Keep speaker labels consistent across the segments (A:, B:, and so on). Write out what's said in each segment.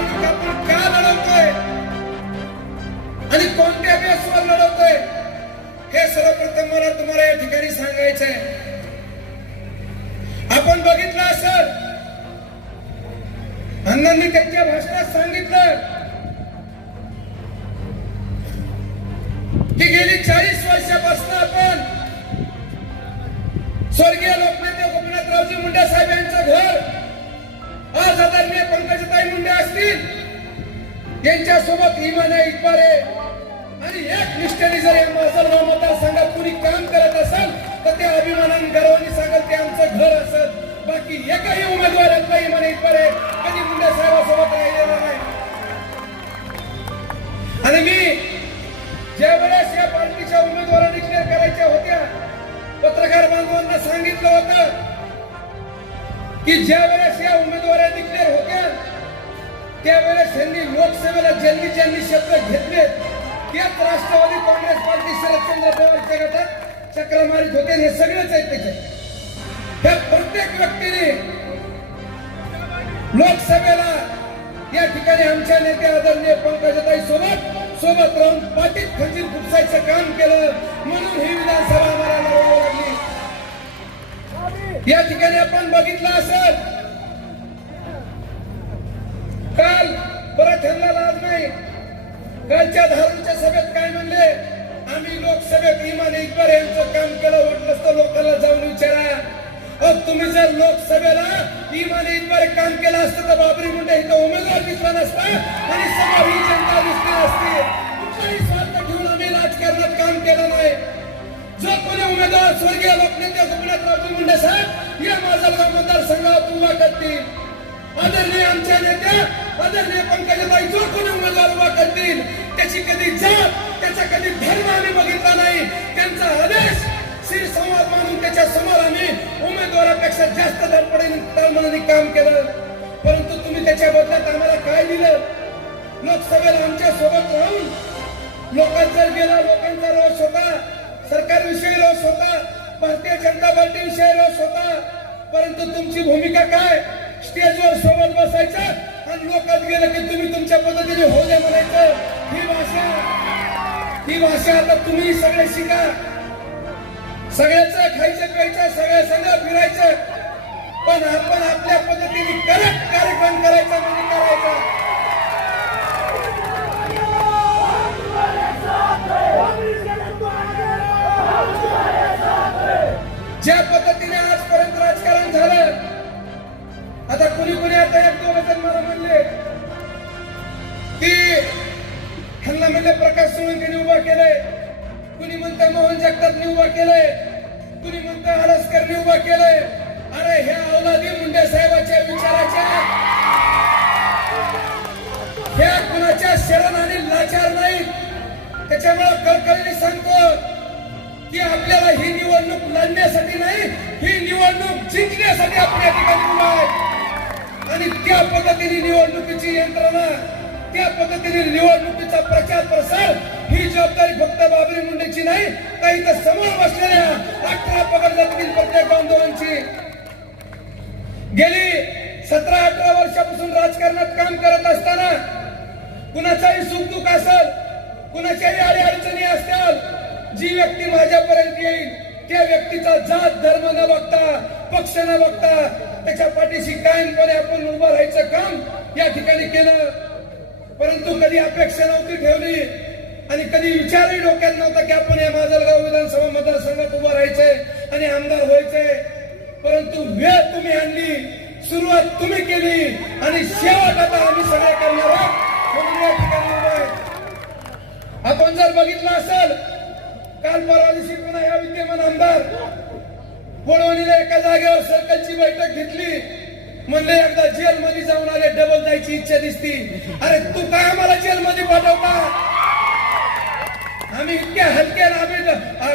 A: निवडणूक आपण का लढवतोय आणि कोणत्या बेसवर लढवतोय हे सर्वप्रथम मला तुम्हाला या ठिकाणी सांगायचंय आपण बघितलं असेल अण्णांनी त्यांच्या भाषणात सांगितलं की गेली चाळीस वर्षापासून आपण स्वर्गीय लोकनेते गोपीनाथरावजी मुंडे साहेब यांचं घर आज आदरणीय पंकजताई मुंडे असतील यांच्यासोबत इमाने इकबारे आणि एक निष्ठेने जर या माजलगाव मतदारसंघात कुणी काम करत असेल तर ते अभिमानाने गर्वाने सांगत ते आमचं घर असेल. बाकी एकही उमेदवारातला इमाने इकबारे कधी मुंडे साहेबासोबत राहिलेला नाही. आणि मी ज्या वेळेस या पार्टीच्या उमेदवारा डिक्लेअर करायच्या होत्या पत्रकार बांधवांना सांगितलं होतं की ज्या वेळेस या उमेदवाऱ्या डिक्लेअर होत्या त्यावेळेस यांनी लोकसभेला ज्यांनी ज्यांनी शब्द घेतले त्याच राष्ट्रवादी काँग्रेस पार्टी शरदचंद्र पवारच्या गटात चक्र मारित होते हे सगळेच आहेत त्याच्यात त्या प्रत्येक व्यक्तीने लोकसभेला या ठिकाणी आमच्या नेते आदरणीय पंकजताई सोबत सोबत राहून पाटील खंजीर खुपसायचं काम केलं म्हणून ही विधानसभा या ठिकाणी आपण बघितलं असेल. काल परत ह्यांना लाज नाही. कालच्या धारूच्या सभेत काय म्हणले? आम्ही लोकसभेत इमान इकबार यांचं काम केलं वाटलं तर लोकांना जाऊन विचारा. अग तुम्ही जर लोकसभेला इमान इकबार काम केलं असतं तर बाबरी मुंडे इथं उमेदवार दिसला नसता आणि समोर ही जनता दिसली असती. मुंडे साहेब या माजलगाव मतदारसंघात उभा करतील. आदरणीय आमच्या नेत्या आदरणीय पंकजाताई जो कोणी उमेदवार उभा करतील त्याची कधी जात त्याचा कधी धर्म आम्ही बघितला नाही. त्यांचा आदेश श्री संवाद मानून त्याच्यासमोर आम्ही उमेदवारापेक्षा जास्त धडपडे तळमळीने काम केलं. परंतु तुम्ही त्याच्या बदल्यात आम्हाला काय दिलं? लोकसभेला आमच्यासोबत राहून लोकांचा गेला लोकांचा रोष होता सरकारविषयी रोष होता. भारतीय जनता पार्टी विषयावर होता. परंतु तुमची भूमिका काय? स्टेजवर सोबत बसायचं आणि लोकात गेलं की तुम्ही तुमच्या पद्धतीने हो दे म्हणायचं. ही भाषा ही भाषा आता तुम्ही सगळे शिका. सगळ्याचं खायचं प्यायचं सगळ्या संघ फिरायचं. पण आपण आपल्या पद्धतीने करत कार्यक्रम करायचा म्हणजे करायचा. मोहन जगतापने उभा केलंय. कुणी म्हणतं हडसकरने उभा केलंय. अरे ह्या औलादी मुंडे साहेबाच्या विचाराच्या ह्या कुणाच्या शरण आणि लाचार नाहीत. त्याच्यामुळे कळकळीने सांगतो की आपल्याला ही निवडणूक लढण्यासाठी नाही ही निवडणूक जिंकण्यासाठी आपण या ठिकाणी उभा आहे. आणि त्या पद्धतीने निवडणुकीची यंत्रणा त्या पद्धतीने निवडणुकीचा प्रचार प्रसार ही जबाबदारी फक्त बाबरी मुंडेची नाही तर इथं समोर बसलेल्या अठरा पगड जातील प्रत्येक बांधवांची गेली सतरा अठरा वर्षापासून राजकारणात काम करत असताना कुणाचाही सुख दुःख असेल कुणाच्याही अडी अडचणी असतील जी व्यक्ती माझ्यापर्यंत येईल त्या व्यक्तीचा जात धर्म न बघता पक्ष न बघता त्याच्या पाठीशी कायमपणे आपण उभं राहायचं काम या ठिकाणी केलं. परंतु कधी अपेक्षा नव्हती ठेवली आणि कधी विचारही डोक्यात नव्हता की आपण या माजलगाव विधानसभा मतदारसंघात उभं राहायचंय आणि आमदार व्हायचंय परंतु वेळ तुम्ही आणली सुरुवात तुम्ही केली आणि शेवट आता आम्ही सगळे करणार आहोत. आपण जर बघितलं असेल काल परवा दिवशी पुन्हा या विद्यमान आमदार वडवणीला एका जागेवर सर्कलची बैठक घेतली. म्हणले एकदा जेल मध्ये जाऊन आले डबल जायची इच्छा दिसती. अरे तू काय आम्हाला जेल मध्ये पाठवता? आम्ही इतक्या हलके आम्ही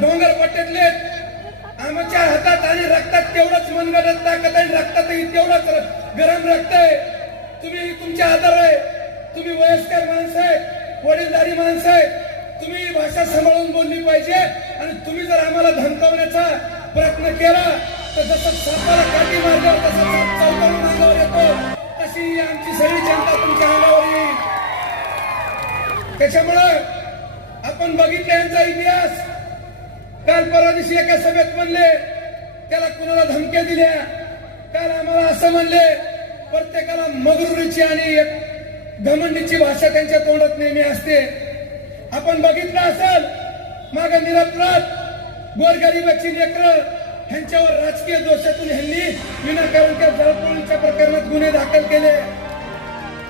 A: डोंगर पट्ट्यातले. आमच्या हातात आणि रक्तात तेवढंच मनगडत ताकद आणि रक्तातही तेवढंच गरम रक्त आहे. तुम्ही तुमच्या आधार आहे. तुम्ही वयस्कर माणसं आहे वडीलधारी माणसं आहे. तुम्ही भाषा सांभाळून बोलली पाहिजे आणि तुम्ही जर आम्हाला धमकावण्याचा प्रयत्न केला तर जसं सापाला काठी तसं साप येतो. आमची सगळी जनता तुमच्या अंगावर येईल. त्याच्यामुळं आपण बघितलं यांचा इतिहास. काल परवा दिवशी एका सभेत म्हणले त्याला कुणाला धमक्या दिल्या? काल आम्हाला असं म्हणले प्रत्येकाला मगरुरीची आणि एक घमंडीची भाषा त्यांच्या तोंडात नेहमी असते. आपण बघितलं असेल माग निरपराध गोरगरिबाची लेकरं ह्यांच्यावर राजकीय दोषातून ह्यांनी विनाकारणच्या जळपोळीच्या प्रकरणात गुन्हे दाखल केले.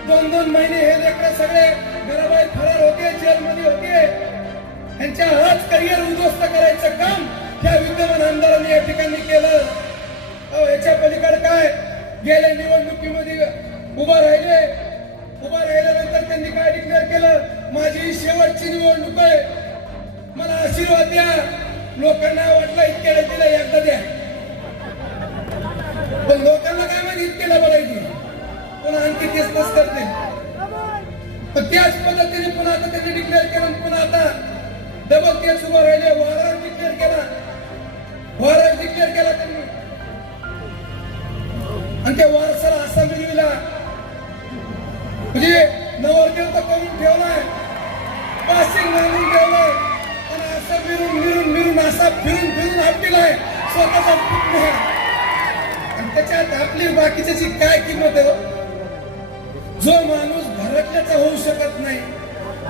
A: दोन दोन महिने हे लेकरं सगळे घराबाहेर फरार होते जेलमध्ये होते. ह्यांच्या आज करिअर उद्ध्वस्त करायचं काम त्या विद्यमान आमदारांनी या ठिकाणी केलं. अहो याच्या पलीकडे काय? गेल्या निवडणुकीमध्ये उभं राहिले. उभं राहिल्यानंतर त्यांनी काय डिक्लेअर केलं? माझी शेवटची निवडणूक आहे. मला आशीर्वाद द्या. लोकांना वाटलं इतक्याला दिलं एकदा द्या. पण लोकांना काय माहिती इतक्याला बोलायची? पुन्हा आणखी तेच तस करते. पण त्याच पद्धतीने पुन्हा आता त्यांनी डिक्लेअर केलं पुन्हा आता डबल केस उभं राहिले वारा डिक्लेअर केला. वारा डिक्लेअर केला त्यांनी. आणि त्या वारसाला असा मिळविला म्हणजे नवरदेव तर करून ठेवलाय. पासिंग घालून ठेवलाय. मिरून असा फिरून आहे स्वतःचा पुतण्या आणि त्याच्यात आपली बाकीच्याची काय किंमत आहे जो माणूस भरकल्याचा होऊ शकत नाही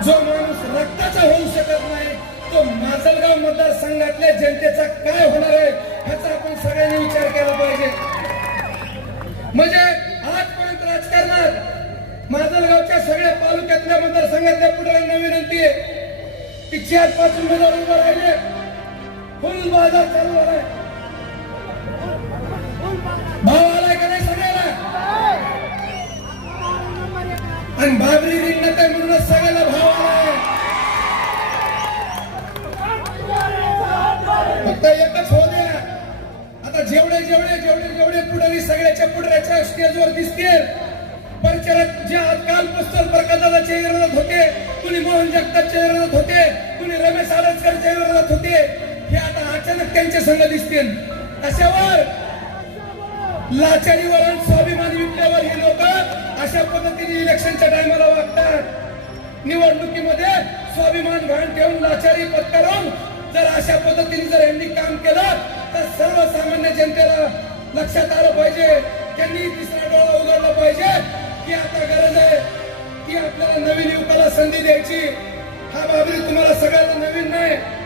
A: जो माणूस रक्ताचा होऊ शकत नाही तो माजलगाव मतदारसंघातल्या जनतेचा काय होणार आहे ह्याचा आपण सगळ्यांनी विचार केला पाहिजे. म्हणजे आजपर्यंत राजकारणात माजलगावच्या सगळ्या तालुक्यातल्या मतदारसंघातल्या पुढे विनंती आहे. की चार पाच उमेदवार उभं राहिले. फुल बाजार चालू झालाय. भाव आलाय का नाही सगळ्याला? आणि बाबरी रिंगणात आहे म्हणूनच सगळ्याला भाव आलाय. फक्त एकच होऊ द्या. आता जेवढे जेवढे जेवढे जेवढे पुढारी सगळ्याच्या पुढऱ्याच्या स्टेजवर दिसतील परिचारक जे आजकाल पुस्तक प्रकाशाच्या विरोधात होते कुणी मोहन जगतापच्या विरोधात होते कुणी रमेश आडसकरच्या विरोधात होते हे आता अचानक त्यांच्या संघ दिसतील. कशावर लाचारीवर आणि स्वाभिमान विकल्यावर हे लोक अशा पद्धतीने इलेक्शनच्या टायमाला वागतात. निवडणुकीमध्ये स्वाभिमान घाण ठेवून लाचारी पत्करून जर अशा पद्धतीने जर यांनी काम केलं तर सर्वसामान्य जनतेला लक्षात आलं पाहिजे. त्यांनी तिसरा डोळा उघडला पाहिजे. की आता गरज आहे. की आपल्याला नवीन युवकाला संधी द्यायची. हा बाबरी तुम्हाला सगळ्यांना नवीन नाही.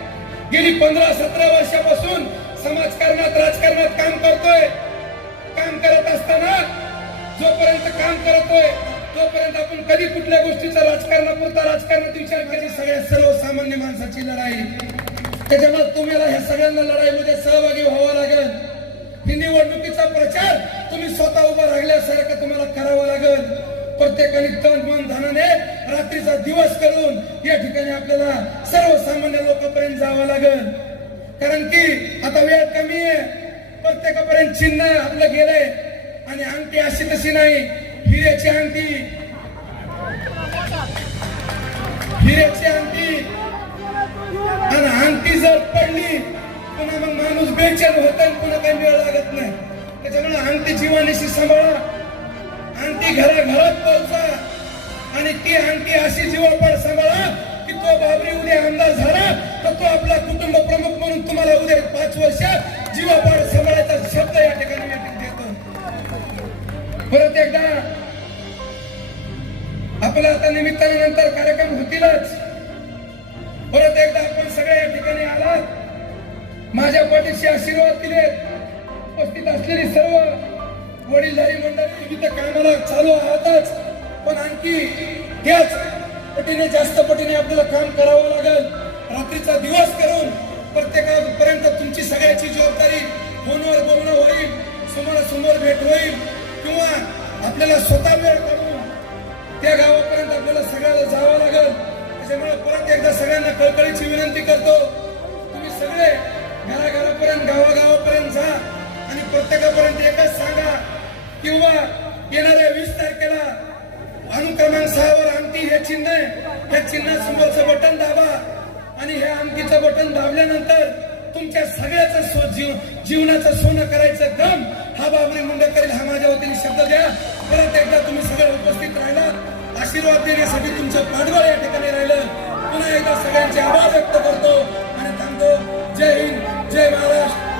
A: गेली पंधरा सतरा वर्षापासून समाजकारणात राजकारणात काम करतोय. काम करत असताना जोपर्यंत काम करतोय तोपर्यंत आपण कधी कुठल्या गोष्टीचा राजकारणापुरता राजकारणात विचार करायची सगळ्या सर्वसामान्य माणसाची लढाई. त्याच्यामुळे तुम्हाला ह्या सगळ्यांना लढाईमध्ये सहभागी व्हावं लागेल. ही निवडणुकीचा प्रचार तुम्ही स्वतः उभा राहिल्यासारखं तुम्हाला करावं लागेल. प्रत्येकाने तन मन धनाने रात्रीचा दिवस करून या ठिकाणी आपल्याला सर्वसामान्य लोकांपर्यंत जावं लागेल. कारण की आता वेळ कमी आहे. प्रत्येकापर्यंत चिन्ह आपलं गेलंय. आणि अंगठी अशी तशी नाही. हिऱ्याची अंगठी. हिऱ्याची अंगठी. आणि अंगठी जर पडली पुन्हा मग माणूस बेचैन होत पुन्हा काही वेळ लागत नाही. त्याच्यामुळे अंगठी जीवानीशी सांभाळा. अंगठी घराघरात पोहोचा आणि ती अंगठी अशी जीवापाड सांभाळा की तो बाबरी उद्या आमदार झाला तर तो आपला कुटुंब प्रमुख म्हणून तुम्हाला उद्या पाच वर्ष जीवापाड सांभाळायचा शब्द या ठिकाणी मी देतो. परत एकदा आपला आता निमित्तानंतर कार्यक्रम होतीलच. परत एकदा आपण सगळ्या या ठिकाणी आलात. माझ्या पाठीशी आशीर्वाद दिलेत उपस्थित असलेली सर्व वडीलधारी मंडळी तुम्ही तर कामाला चालू आहातच. की त्याच पटीने जास्त पटीने आपल्याला काम करावं लागेल. रात्रीचा दिवस करून प्रत्येकापर्यंत तुमची सगळ्याची जबाबदारी फोनवर बोलणं होईल समोरासमोर भेट होईल किंवा आपल्याला स्वतः वेळ काढून त्या गावापर्यंत आपल्याला सगळ्याला जावं लागेल. त्याच्यामुळे परत एकदा सगळ्यांना कळकळीची विनंती करतो. तुम्ही सगळे घराघरापर्यंत गावागावापर्यंत जा आणि प्रत्येकापर्यंत एकच सांगा किंवा येणाऱ्या वीस तारखेला अंक क्रमांक सहावर अंगठी हे चिन्ह आहे. हे चिन्ह सिंबलचं बटन दाबा. आणि हे अंगठीचं बटन दाबल्यानंतर तुमच्या सगळ्याचं जीव जीवनाचं सोनं करायचं काम हा बाबरी मुंडकरील हा माझ्या वतीने शब्द द्या. परत एकदा तुम्ही सगळे उपस्थित राहिला. आशीर्वाद देण्यासाठी तुमचं पाठबळ या ठिकाणी राहिलं. पुन्हा एकदा सगळ्यांचे आभार व्यक्त करतो आणि थांबतो. जय हिंद जय महाराष्ट्र.